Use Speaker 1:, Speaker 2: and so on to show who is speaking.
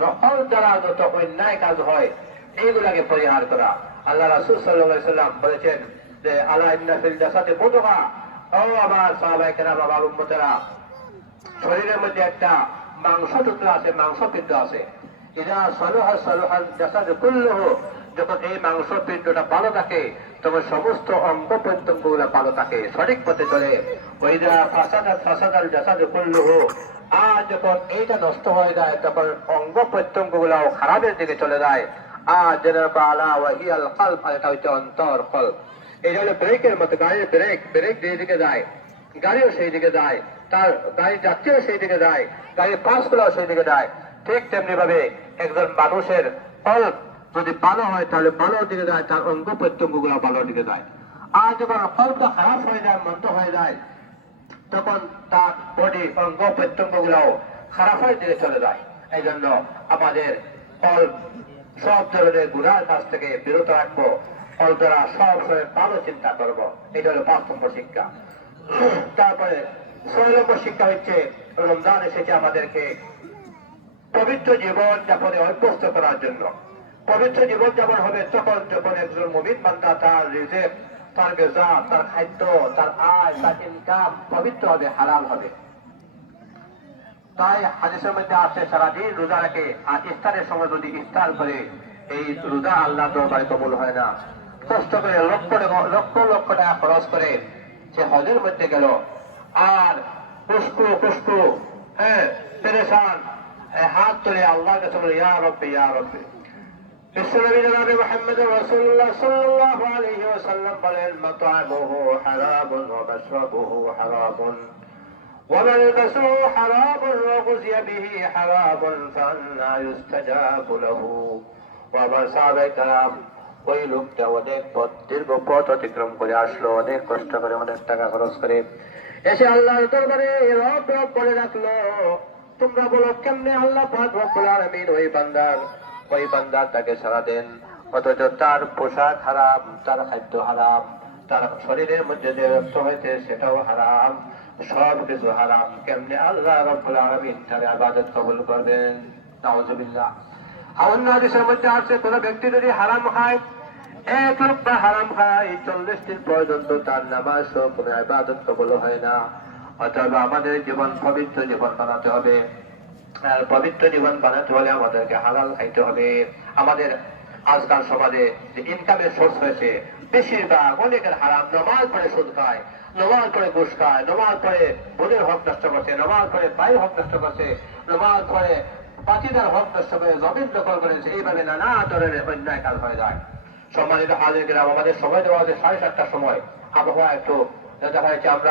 Speaker 1: নকল দ্বারা যত অন্যায় কাজ হয়। এইগুলাকে পরিহার করা। আল্লাহ রাসুল সাল্লাহ সাল্লাম বলেছেন যে আল্লাহ ইন্না ফিল জাসাতে মুদগা ও আমার সাহাবাই কেরাম আমার উম্মতেরা, শরীরের মধ্যে একটা মাংস টুকরা আছে, মাংস পিণ্ড আছে। ইদা সলহা সলহান জাসাদ কুল্লহ, যখন এই মাংস পিণ্ডটা ভালো থাকে, তখন সমস্ত অঙ্গ প্রত্যঙ্গ ভালো থাকে, সঠিক পথে চলে। ওইদা ফাসাদাত ফাসাদাল জাসাদ কুল্লহ আর যখন এইটা নষ্ট হয়ে যায়, তখন অঙ্গ প্রত্যঙ্গ গুলাও খারাপের দিকে চলে যায়। আর যেন আলা ওয়াহিয়াল আর এটা হচ্ছে অন্তর কলব এটা হলো ব্রেকের মতো, গাড়ির ব্রেক ব্রেক দিয়ে দিকে যায়, গাড়িও সেই দিকে যায়, তার গাড়ি যাত্রীও সেই দিকে যায়, গাড়ির পাশ গুলাও সেই দিকে যায়। ঠিক তেমনি ভাবে একজন মানুষের কল্প যদি ভালো হয়, তাহলে ভালো দিকে যায়, তার অঙ্গ প্রত্যঙ্গগুলো ভালো দিকে যায়। আর যখন কল্পটা খারাপ হয়ে যায়, মন্দ হয়ে যায় তখন তার বডি অঙ্গ প্রত্যঙ্গ গুলাও খারাপের দিকে চলে যায় এই জন্য আমাদের সব ধরনের গুণার কাছ থেকে বিরত রাখব ফল দ্বারা সব সময় ভালো চিন্তা করব, এটা হলো পাঁচ নম্বর শিক্ষা। তারপরে ছয় নম্বর শিক্ষা হচ্ছে, রমজান এসেছে আমাদেরকে পবিত্র জীবন যাপনে অভ্যস্ত করার জন্য। পবিত্র জীবন যাপন হবে তখন যখন একজন মুমিন বান্দা তার রিজেক তার গেজা, তার খাদ্য, তার আয়, তার ইনকাম পবিত্র হবে, হালাল হবে। তাই হাদিসের মধ্যে আছে, সারাদিন রোজা রাখে, আর ইফতারের সময় যদি ইফতার করে, এই রোজা আল্লাহ দরবারে কবুল হয় না। কষ্ট করে লক্ষ লক্ষ লক্ষ টাকা খরচ করে সে হজের মধ্যে গেল। আর পুষ্কু পুষ্কু হ্যাঁ হাত তুলে আল্লাহর কাছে বলে, ইয়া রব্বি ইয়া রব্বি। ওই লোকটা অনেক পথ, দীর্ঘ পথ অতিক্রম করে আসলো, অনেক কষ্ট করে অনেক টাকা খরচ করে। এসে আল্লাহ দরবারে রব রব বলে রাখল তোমরা বলো কেমনে আল্লাহ পাক রব্বুল আলামিন ওই বান্দার ওই বান্দার তাকে সারা দেন? অথচ তার পোশাক হারাম, তার খাদ্য হারাম, তার শরীরের মধ্যে যে রক্ত হয়েছে সেটাও হারাম, সব কিছু হারাম। কেমনে আল্লাহ রব্বুল আলামিন তার ইবাদত কবুল করবেন? নাউজুবিল্লাহ। অন্য হাদিসের মধ্যে আছে, কোন ব্যক্তি যদি হারাম খায়, এক লোকটা হারাম খায়, চল্লিশ দিন পর্যন্ত তার নামাজ কোন ইবাদত কবুল হয় না। অথবা আমাদের জীবন পবিত্র জীবন বানাতে হবে। পবিত্র জীবন বানাতে হলে আমাদেরকে হালাল খাইতে হবে। আমাদের আজকাল সমাজে যে ইনকামের সোর্স হয়েছে, বেশিরভাগ অনেকের হারাম, নমাজ পড়ে সুদ খায়, নমাজ পড়ে ঘুষ খায়, নমাজ পড়ে বোনের হক নষ্ট করছে, নমাজ পড়ে ভাইয়ের হক নষ্ট করছে, নমাজ পড়ে পাচিদার হক নষ্ট করে জমিন দখল করেছে, এইভাবে নানা ধরনের অন্যায় কাজ হয়ে যায়। সম্মানিত হাজির গ্রাম আমাদের সময় দেওয়া হচ্ছে সাড়ে সাতটার সময়। আবহাওয়া একটু দেখা যাচ্ছে আমরা